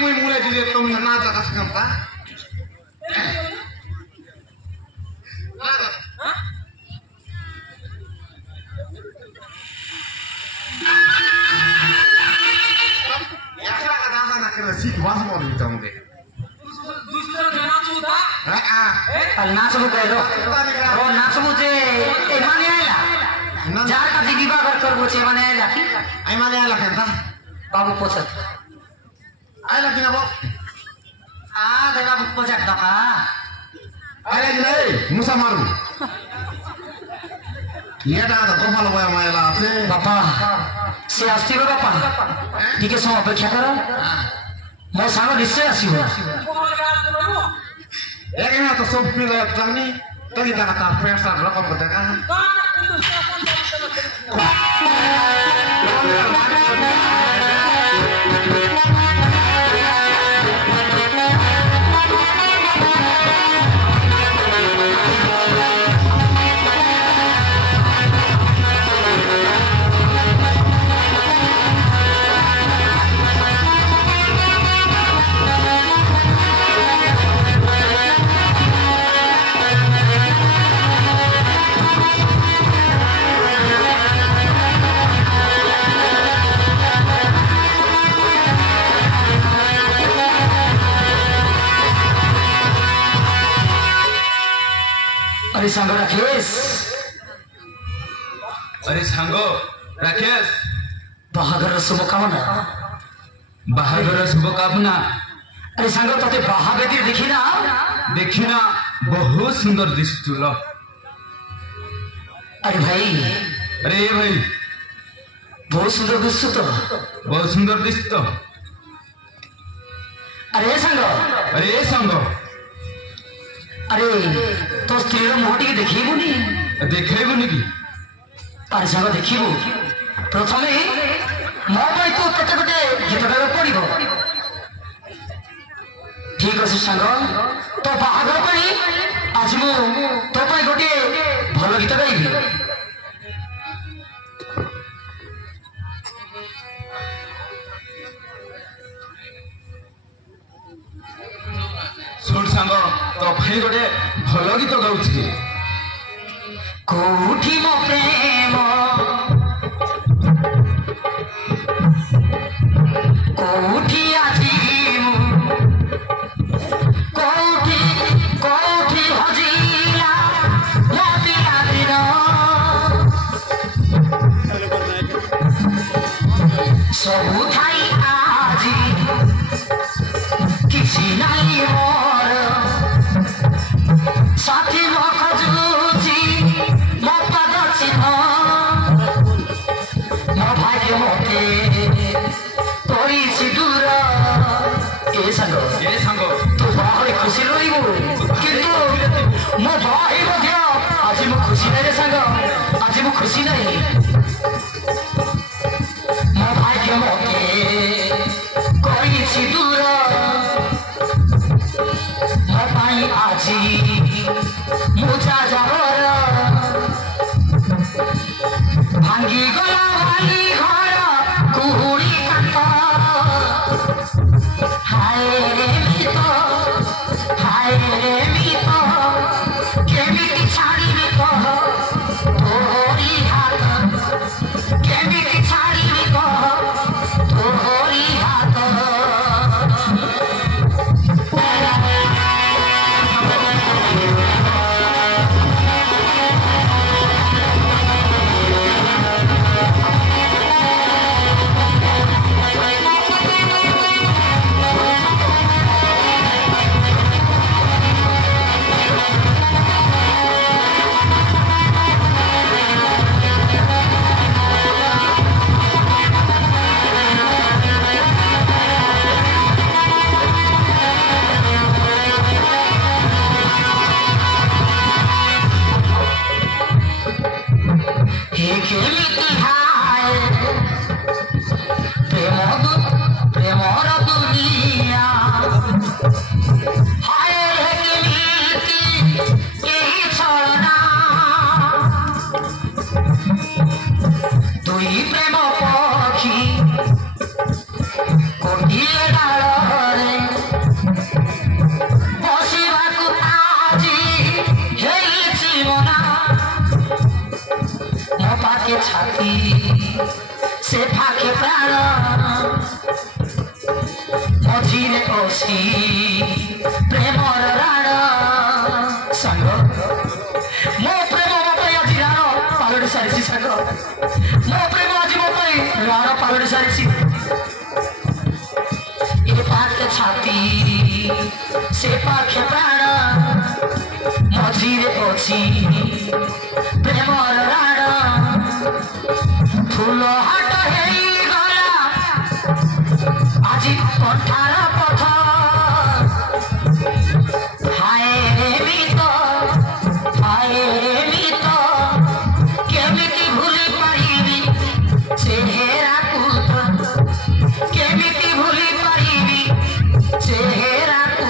मुई मुले दिले तुम ना जाता सकता यार का दासा ना कर सीख वास मोल बिता मुझे दूसरा गाना चुदा नाच मुझे रो नाच मुझे ए माने आइला जार का दिगी बागर कर बोचे माने आइला आई माने आइला केनता बाबू पोछत आइला किना बो आ दे बाबू पोछत दका आइला कि नहीं मुसा मारू ये दादा गोपाल भाई मायला आते बापा से आस्ती रो बापा टिके सम अपेक्षा करो मो सांग निश्चय आसीबो एक ना तो सब मिले जानी तभी तक का पैसा रकम बताका अरे सांगो राकेश अरे सांगो राकेश बाहागर शुभकामना अरे सांगो तते बाहाबेदी देखिना बहुत सुंदर दिसतुल अरे भाई बहुत सुंदर दिसतो तो बहुत सुंदर दिसतो अरे सांगो अरे तो स्त्री मुहटी देखिबुनी कि अरे सांग देखिबु प्रथमे मो भाई तो केते गोटे गीत गाइबा पड़िबो ठीक अछि सांग तो बाहागर पई आज मु तो पई गोटे भलो गीत गाइबी सुन सांग तो भाई गोटे भल गीत गाउछि कोठी मो प्रेम कोठी आजी कोठी हजिला मोतिया दिन सबु थाई आजी किसी नहीं मोर साथी मो खजुची मो पद चिन्ह मो भाग्य मोते कोई दूर ए सांग तू बाहर खुशी रहिबु किंतु मो भाई मध्य आज मु खुशी नहीं रे सांग आज मु खुशी नहीं मो भाग्य मोते कोई दूर मो भाई आजी मुझा जावर भांगी गला वाली घर कुहुड़ी कांत हाय रे मित केमिति छाड़ी में कह तोरी हाथ केमिति छाड़ी में कह तोरी हाथ छाती से फाके प्राण मझिरे बसी प्रेमर राण सांग मो प्रेम मत आज राण पालटी सारी सांग मो प्रेम आज मत राण पालटी सारी ए फाके छाती से फाके प्राण मझिरे बसी प्रेमर राण फूल हाट गला आज कठार पथ हाय मित केमिति भूली पारिबी चेहरा को केमिति भूली पारिबी चेहरा को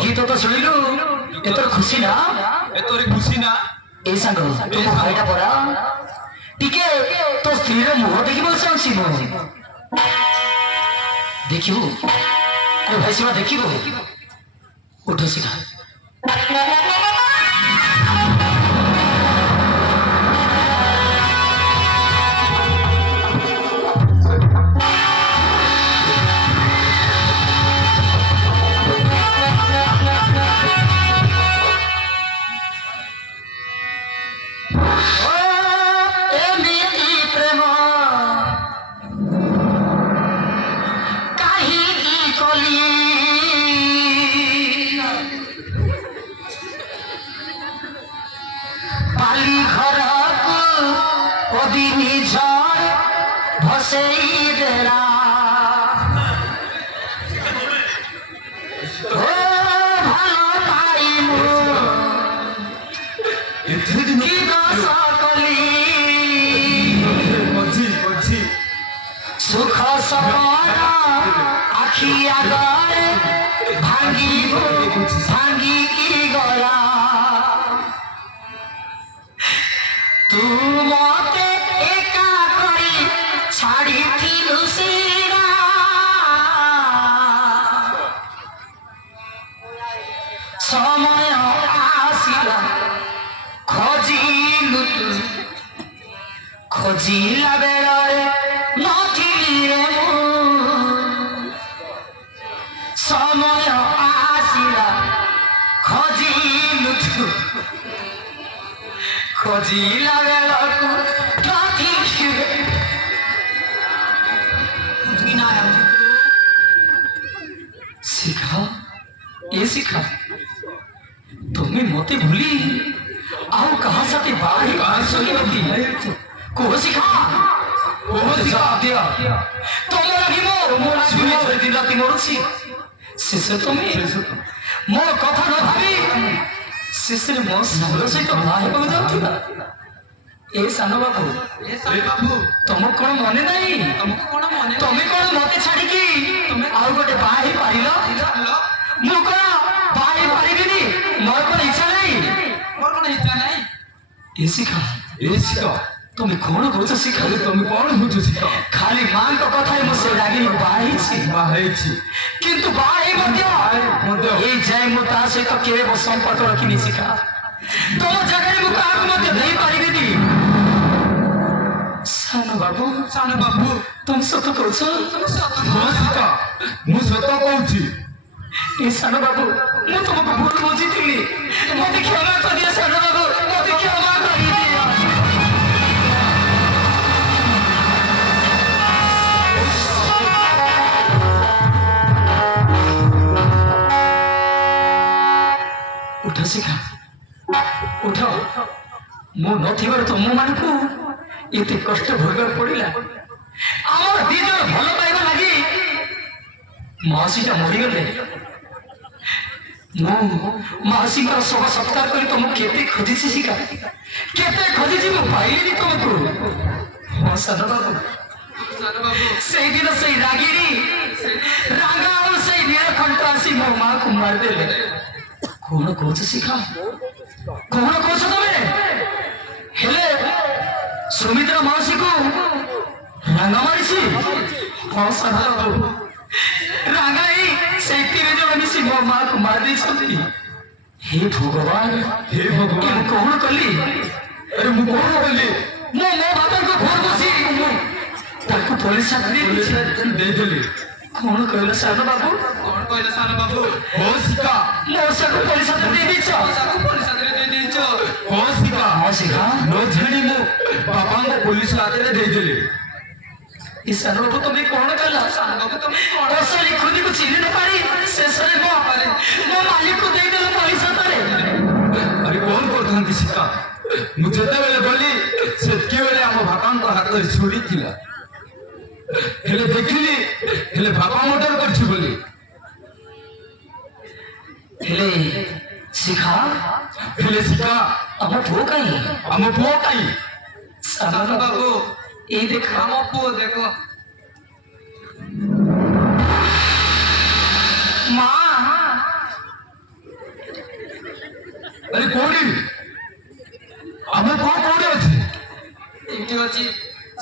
गीत तो शुणिलु एतर खुशी ना ए सांग तुम भाईटा परा टिके तो स्त्री रो मुह देखिबो चाहछि मो देखिबो ए भाई सेवा देखिबो उठ सिखा सुख सपन आखि आगरे भांगी की गला तू मते एका करी छाड़ी थिलु सिरा समय आसिला खोजिलु तू खोजिला बेलारे नथिली रे मु समय आसिला खोजिलु तू खोजिला बेलाକୁ नथिली रे शिखा ये शिखा तुम्हें मते भूली आओ कहा साथे बाहर कहा सके बती को शिखा दिया तुम लगी मोर सुनी छोड़ दिन रात मरुछि शेष तुम्हें मो कथा न भाबी शेष मो सागर सहित बाहर को जाउथिबा ए सानो बाबू तुम कोन मने नहीं तुम कोन मते छाड़ी की आओ गोटे बाही पारिलो मु कोन बाही पारिबिनी मोर कोन इच्छा नहीं ए शिखा तुम कौन बुझ शिखा तुम कौन बुझ शिखा खाली मां को कथा मु से लागी बाही किंतु बाही मध्य ए जय मु ता से तो केरे बो संपर्क रखिनी शिखा तुम जगह मु काक मध्य नहीं पारिबिनी सानो बाबू तुम सत कहछ मु सत कहूची ए सानो बाबू मु तुमको भूल बुझिथिली मते क्षमा कर दिया सानो बाबू मते क्षमा कर दिया उठ शिखा उठ मु नथिबार तुम मानकु एते कष्ट भोगार पड़िला आमर दी जन भल पाइबा लागि मासीटा मरीगले मासी शव सत्कार कर तुम केते खोजी शिखा केते खोजी मु पाइली तुमको हाँ सादा बाबू से दिन से रागिनी रांगा और से नीलकंठ आसी मो मां को मार दे कौन कोच शिखा कौन कोच तमे हेले सुमित्रा मासी को रांगा मारिसी हाँ सादा बाबू रांगाई से तीन जन मिसी मो मां को मार दी छथि हे भगवान कौन कली अरे मु कौन कली मो बाबा को फोन बसी ताको पुलिस दे देली कौन कहला सानो बाबू कौन कहला सानो बाबू होसिका मोसाको पुलिस दे दिछ मोसाको पुलिस दे दिछ होसिका नो जानी मु बाबा को पुलिस हाथ दे देली इस सानो बाबू तुम्हें कौन कहला सानो बाबू तुम्हें कौन असली खुदी को चिन्ह न पारी शेषरे मो मालिक को दे देला पुलिस हाथ रे अरे कौन करथांती सिका मु जेते बेले बोली सेतके बेले हम बाबा को हाथ रे छुरी थिला हेले देखिली हेले बाबा मर्डर करछि बोली हेले शिखा हम पो काई सानो बाबू ये देख हम पो देखो मां अरे कोडी हम पो कोडी अछि इटी अछि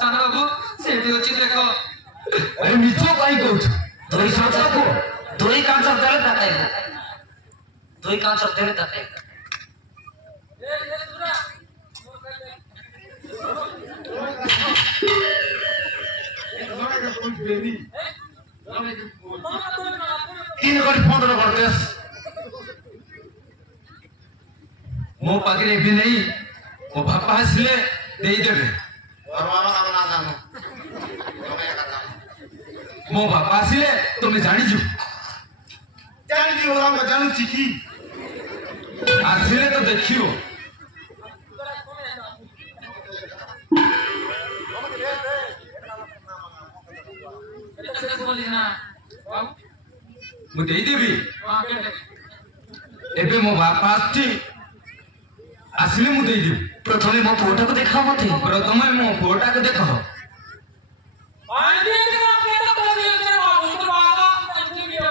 सानो बाबू सेठी अछि देखो अरे मिछो काई कहू दोई कांच को दोई कांच देले ताते दोई कांच देले ताते तीन कर 15 करतेस मो पाखरे भी नहीं ओ बापा हसले देई देबे और मामा का ना जानो मो बापा आसिले तुम जानी जो हम जानू चिकी आसिले तो देखियो मु देई देबी एबे मो बापा आछि आसिले मु देई देबी प्रथमे मो फोटो को देखा मते प्रथमे मो फोटो